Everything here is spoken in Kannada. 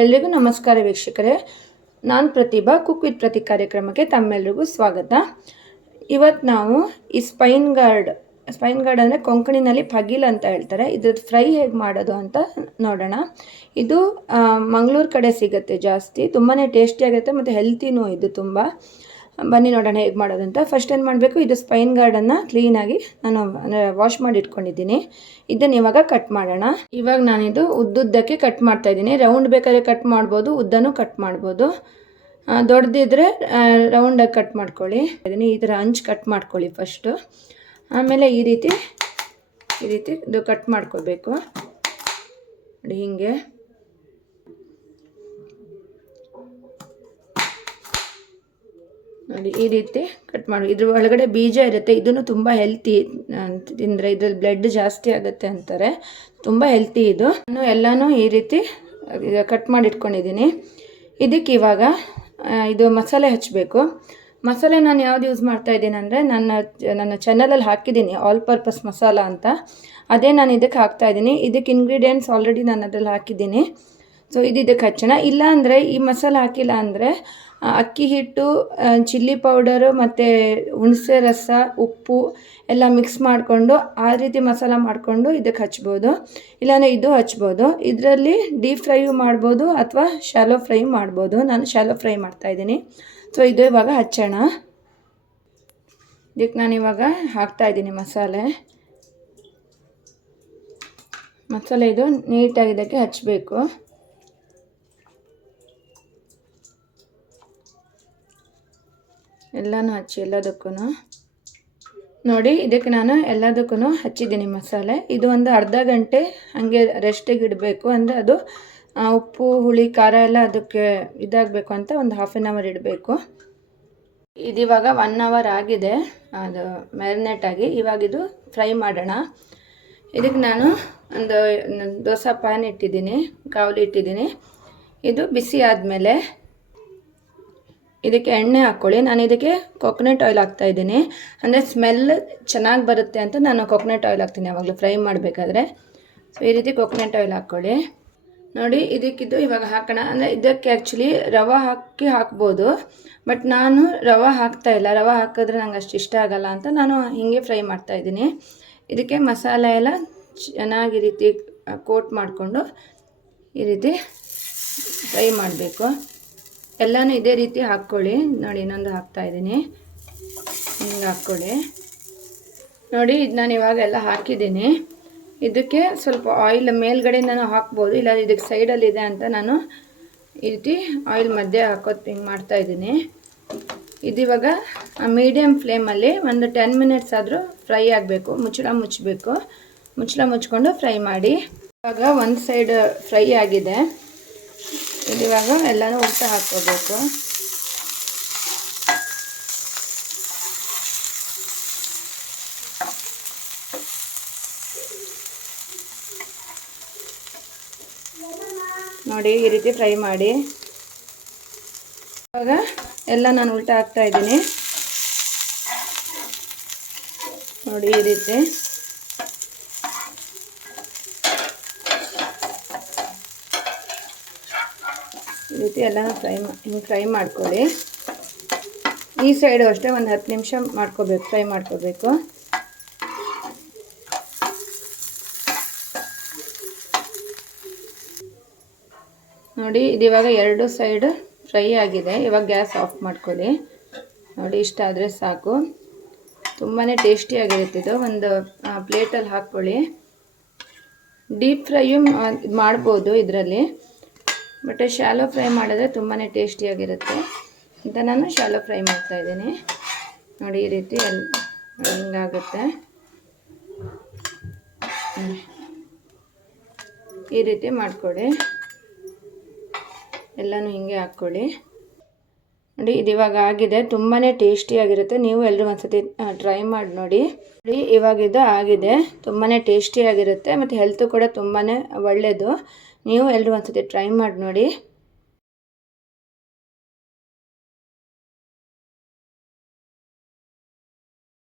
ಎಲ್ರಿಗೂ ನಮಸ್ಕಾರ ವೀಕ್ಷಕರೇ. ನಾನು ಪ್ರತಿಭಾ ಕುಕ್ ವಿತ್ ಪ್ರತಿ ಕಾರ್ಯಕ್ರಮಕ್ಕೆ ತಮ್ಮೆಲ್ಲರಿಗೂ ಸ್ವಾಗತ. ಇವತ್ತು ನಾವು ಈ ಸ್ಪೈನ್ ಗಾರ್ಡ್ ಅಂದರೆ ಕೊಂಕಣಿನಲ್ಲಿ ಪಗಿಲ್ ಅಂತ ಹೇಳ್ತಾರೆ. ಇದ್ರದ್ದು ಫ್ರೈ ಹೇಗೆ ಮಾಡೋದು ಅಂತ ನೋಡೋಣ. ಇದು ಮಂಗಳೂರು ಕಡೆ ಸಿಗುತ್ತೆ ಜಾಸ್ತಿ. ತುಂಬಾ ಟೇಸ್ಟಿಯಾಗಿರುತ್ತೆ ಮತ್ತು ಹೆಲ್ತಿನೂ ಇದು ತುಂಬ. ಬನ್ನಿ ನೋಡೋಣ ಹೇಗೆ ಮಾಡೋದು ಅಂತ. ಫಸ್ಟ್ ಏನು ಮಾಡಬೇಕು, ಇದು ಸ್ಪೈನ್ ಗಾರ್ಡನ್ನು ಕ್ಲೀನಾಗಿ ನಾನು ವಾಶ್ ಮಾಡಿ ಇಟ್ಕೊಂಡಿದ್ದೀನಿ. ಇದನ್ನು ಇವಾಗ ಕಟ್ ಮಾಡೋಣ. ಇವಾಗ ನಾನಿದು ಉದ್ದುದ್ದಕ್ಕೆ ಕಟ್ ಮಾಡ್ತಾಯಿದ್ದೀನಿ. ರೌಂಡ್ ಬೇಕಾದ್ರೆ ಕಟ್ ಮಾಡ್ಬೋದು, ಉದ್ದನೂ ಕಟ್ ಮಾಡ್ಬೋದು. ದೊಡ್ಡದಿದ್ರೆ ರೌಂಡಾಗಿ ಕಟ್ ಮಾಡ್ಕೊಳ್ಳಿ. ಈ ಥರ ಹಂಚು ಕಟ್ ಮಾಡ್ಕೊಳ್ಳಿ ಫಸ್ಟು. ಆಮೇಲೆ ಈ ರೀತಿ ಇದು ಕಟ್ ಮಾಡ್ಕೋಬೇಕು ನೋಡಿ, ಹೀಗೆ. ನೋಡಿ ಈ ರೀತಿ ಕಟ್ ಮಾಡಿ. ಇದ್ರ ಒಳಗಡೆ ಬೀಜ ಇರುತ್ತೆ. ಇದನ್ನು ತುಂಬ ಹೆಲ್ತಿ ತಿಂದರೆ, ಇದ್ರಲ್ಲಿ ಬ್ಲಡ್ ಜಾಸ್ತಿ ಆಗುತ್ತೆ ಅಂತಾರೆ. ತುಂಬ ಹೆಲ್ತಿ ಇದು. ನಾನು ಎಲ್ಲನೂ ಈ ರೀತಿ ಕಟ್ ಮಾಡಿ ಇಟ್ಕೊಂಡಿದ್ದೀನಿ. ಇದಕ್ಕೆ ಇವಾಗ ಇದು ಮಸಾಲೆ ಹಚ್ಚಬೇಕು. ಮಸಾಲೆ ನಾನು ಯಾವ್ದು ಯೂಸ್ ಮಾಡ್ತಾಯಿದ್ದೀನಿ ಅಂದರೆ, ನನ್ನ ಚಾನಲಲ್ಲಿ ಹಾಕಿದ್ದೀನಿ ಆಲ್ ಪರ್ಪಸ್ ಮಸಾಲ ಅಂತ. ಅದೇ ನಾನು ಇದಕ್ಕೆ ಹಾಕ್ತಾಯಿದ್ದೀನಿ. ಇದಕ್ಕೆ ಇಂಗ್ರೀಡಿಯೆಂಟ್ಸ್ ಆಲ್ರೆಡಿ ನಾನು ಅದರಲ್ಲಿ ಹಾಕಿದ್ದೀನಿ. ಸೊ ಇದಕ್ಕೆ ಹಚ್ಚೋಣ. ಇಲ್ಲ ಅಂದರೆ ಈ ಮಸಾಲೆ ಹಾಕಿಲ್ಲ ಅಂದರೆ ಅಕ್ಕಿ ಹಿಟ್ಟು, ಚಿಲ್ಲಿ ಪೌಡರು ಮತ್ತು ಹುಣಸೆ ರಸ, ಉಪ್ಪು ಎಲ್ಲ ಮಿಕ್ಸ್ ಮಾಡಿಕೊಂಡು ಆ ರೀತಿ ಮಸಾಲ ಮಾಡಿಕೊಂಡು ಇದಕ್ಕೆ ಹಚ್ಬೋದು. ಇಲ್ಲಾಂದರೆ ಇದು ಹಚ್ಬೋದು. ಇದರಲ್ಲಿ ಡೀಪ್ ಫ್ರೈಯೂ ಮಾಡ್ಬೋದು ಅಥವಾ ಶಾಲೋ ಫ್ರೈ ಮಾಡ್ಬೋದು. ನಾನು ಶಾಲೋ ಫ್ರೈ ಮಾಡ್ತಾಯಿದ್ದೀನಿ. ಸೊ ಇದು ಇವಾಗ ಹಚ್ಚೋಣ. ಇದಕ್ಕೆ ನಾನು ಇವಾಗ ಹಾಕ್ತಾಯಿದ್ದೀನಿ ಮಸಾಲೆ ಇದು ನೀಟಾಗಿ ಇದಕ್ಕೆ ಹಚ್ಚಬೇಕು. ಎಲ್ಲನೂ ಹಚ್ಚಿ ಎಲ್ಲದಕ್ಕೂ ನೋಡಿ. ಇದಕ್ಕೆ ನಾನು ಎಲ್ಲದಕ್ಕೂ ಹಚ್ಚಿದ್ದೀನಿ ಮಸಾಲೆ. ಇದು ಒಂದು ಅರ್ಧ ಗಂಟೆ ಹಾಗೆ ರೆಸ್ಟಿಗೆ ಇಡಬೇಕು. ಅಂದರೆ ಅದು ಉಪ್ಪು, ಹುಳಿ, ಖಾರ ಎಲ್ಲ ಅದಕ್ಕೆ ಇದಾಗಬೇಕು ಅಂತ ಒಂದು ಹಾಫ್ ಆನ್ ಅವರ್ ಇಡಬೇಕು. ಇದಿವಾಗ 1 ಅವರ್ ಆಗಿದೆ ಅದು ಮ್ಯಾರಿನೇಟ್ ಆಗಿ. ಇವಾಗ ಇದು ಫ್ರೈ ಮಾಡೋಣ. ಇದಕ್ಕೆ ನಾನು ಒಂದು ದೋಸೆ ಪ್ಯಾನ್ ಇಟ್ಟಿದ್ದೀನಿ, ಕಾವಲಿ ಇಟ್ಟಿದ್ದೀನಿ. ಇದು ಬಿಸಿ ಆದಮೇಲೆ ಇದಕ್ಕೆ ಎಣ್ಣೆ ಹಾಕ್ಕೊಳ್ಳಿ. ನಾನು ಇದಕ್ಕೆ ಕೊಕೊನಟ್ ಆಯಿಲ್ ಹಾಕ್ತಾಯಿದ್ದೀನಿ. ಅಂದರೆ ಸ್ಮೆಲ್ ಚೆನ್ನಾಗಿ ಬರುತ್ತೆ ಅಂತ ನಾನು ಕೊಕೊನಟ್ ಆಯಿಲ್ ಹಾಕ್ತೀನಿ ಯಾವಾಗಲೂ ಫ್ರೈ ಮಾಡಬೇಕಾದ್ರೆ. ಸೊ ಈ ರೀತಿ ಕೊಕೊನಟ್ ಆಯಿಲ್ ಹಾಕ್ಕೊಳ್ಳಿ. ನೋಡಿ ಇದಕ್ಕಿದು ಇವಾಗ ಹಾಕೋಣ. ಅಂದರೆ ಇದಕ್ಕೆ ಆ್ಯಕ್ಚುಲಿ ರವೆ ಹಾಕ್ಬೋದು, ಬಟ್ ನಾನು ರವೆ ಹಾಕ್ತಾಯಿಲ್ಲ. ರವೆ ಹಾಕಿದ್ರೆ ನಂಗೆ ಅಷ್ಟು ಇಷ್ಟ ಆಗೋಲ್ಲ ಅಂತ ನಾನು ಹೀಗೆ ಫ್ರೈ ಮಾಡ್ತಾಯಿದ್ದೀನಿ. ಇದಕ್ಕೆ ಮಸಾಲೆ ಎಲ್ಲ ಚೆನ್ನಾಗಿ ಈ ರೀತಿ ಕೋಟ್ ಮಾಡಿಕೊಂಡು ಈ ರೀತಿ ಫ್ರೈ ಮಾಡಬೇಕು. ಎಲ್ಲನೂ ಇದೇ ರೀತಿ ಹಾಕ್ಕೊಳ್ಳಿ. ನೋಡಿ ಇನ್ನೊಂದು ಹಾಕ್ತಾಯಿದ್ದೀನಿ, ಹಿಂಗೆ ಹಾಕ್ಕೊಳ್ಳಿ. ನೋಡಿ ಇದು ನಾನು ಇವಾಗ ಎಲ್ಲ ಹಾಕಿದ್ದೀನಿ. ಇದಕ್ಕೆ ಸ್ವಲ್ಪ ಆಯಿಲ್ ಮೇಲ್ಗಡೆ ನಾನು ಹಾಕ್ಬೋದು, ಇಲ್ಲ ಇದಕ್ಕೆ ಸೈಡಲ್ಲಿದೆ ಅಂತ ನಾನು ಈ ರೀತಿ ಆಯಿಲ್ ಮಧ್ಯೆ ಹಾಕೋದು ಹಿಂಗೆ ಮಾಡ್ತಾಯಿದ್ದೀನಿ. ಇದಿವಾಗ ಮೀಡಿಯಮ್ ಫ್ಲೇಮಲ್ಲಿ ಒಂದು 10 ಮಿನಿಟ್ಸ್ ಆದರೂ ಫ್ರೈ ಆಗಬೇಕು. ಮುಚ್ಚಳ ಮುಚ್ಕೊಂಡು ಫ್ರೈ ಮಾಡಿ. ಇವಾಗ ಒಂದು ಸೈಡ್ ಫ್ರೈ ಆಗಿದೆ. ಇದಿವಾಗ ಎಲ್ಲನೂ ಉಲ್ಟಾ ಹಾಕ್ಕೋಬೇಕು. ನೋಡಿ ಈ ರೀತಿ ಫ್ರೈ ಮಾಡಿ. ಇವಾಗ ಎಲ್ಲ ನಾನು ಉಲ್ಟಾ ಹಾಕ್ತಾ ಇದ್ದೀನಿ. ನೋಡಿ ಈ ರೀತಿ ಎಲ್ಲ ಫ್ರೈ ಮಾಡ್ಕೊಳ್ಳಿ. ಈ ಸೈಡು ಅಷ್ಟೇ ಒಂದು 10 ನಿಮಿಷ ಫ್ರೈ ಮಾಡ್ಕೋಬೇಕು. ನೋಡಿ ಇದಿವಾಗ 2 ಸೈಡ್ ಫ್ರೈ ಆಗಿದೆ. ಇವಾಗ ಗ್ಯಾಸ್ ಆಫ್ ಮಾಡ್ಕೊಳ್ಳಿ. ನೋಡಿ ಇಷ್ಟ ಆದರೆ ಸಾಕು. ತುಂಬಾ ಟೇಸ್ಟಿಯಾಗಿರುತ್ತೆ ಇದು. ಒಂದು ಪ್ಲೇಟಲ್ಲಿ ಹಾಕ್ಕೊಳ್ಳಿ. ಡೀಪ್ ಫ್ರೈಯು ಮಾಡ್ಬೋದು ಇದರಲ್ಲಿ, ಬಟ್ ಶಾಲೋ ಫ್ರೈ ಮಾಡಿದ್ರೆ ತುಂಬಾ ಟೇಸ್ಟಿಯಾಗಿರುತ್ತೆ ಅಂತ ನಾನು ಶಾಲೋ ಫ್ರೈ ಮಾಡ್ತಾಯಿದ್ದೀನಿ. ನೋಡಿ ಈ ರೀತಿ ಹಿಂಗಾಗುತ್ತೆ. ಈ ರೀತಿ ಮಾಡಿಕೊಡಿ. ಎಲ್ಲನೂ ಹಿಂಗೆ ಹಾಕ್ಕೊಳ್ಳಿ. ನೋಡಿ ಇದು ಇವಾಗ ಆಗಿದೆ. ತುಂಬಾ ಟೇಸ್ಟಿಯಾಗಿರುತ್ತೆ. ನೀವು ಎಲ್ಲರೂ ಒಂದ್ಸತಿ ಟ್ರೈ ಮಾಡಿ ನೋಡಿ. ಇವಾಗ ಇದು ಆಗಿದೆ. ತುಂಬಾ ಟೇಸ್ಟಿಯಾಗಿರುತ್ತೆ ಮತ್ತು ಹೆಲ್ತು ಕೂಡ ತುಂಬಾ ಒಳ್ಳೆಯದು. ನೀವು ಎಲ್ಲರೂ ಒಂದ್ಸತಿ ಟ್ರೈ ಮಾಡಿ ನೋಡಿ.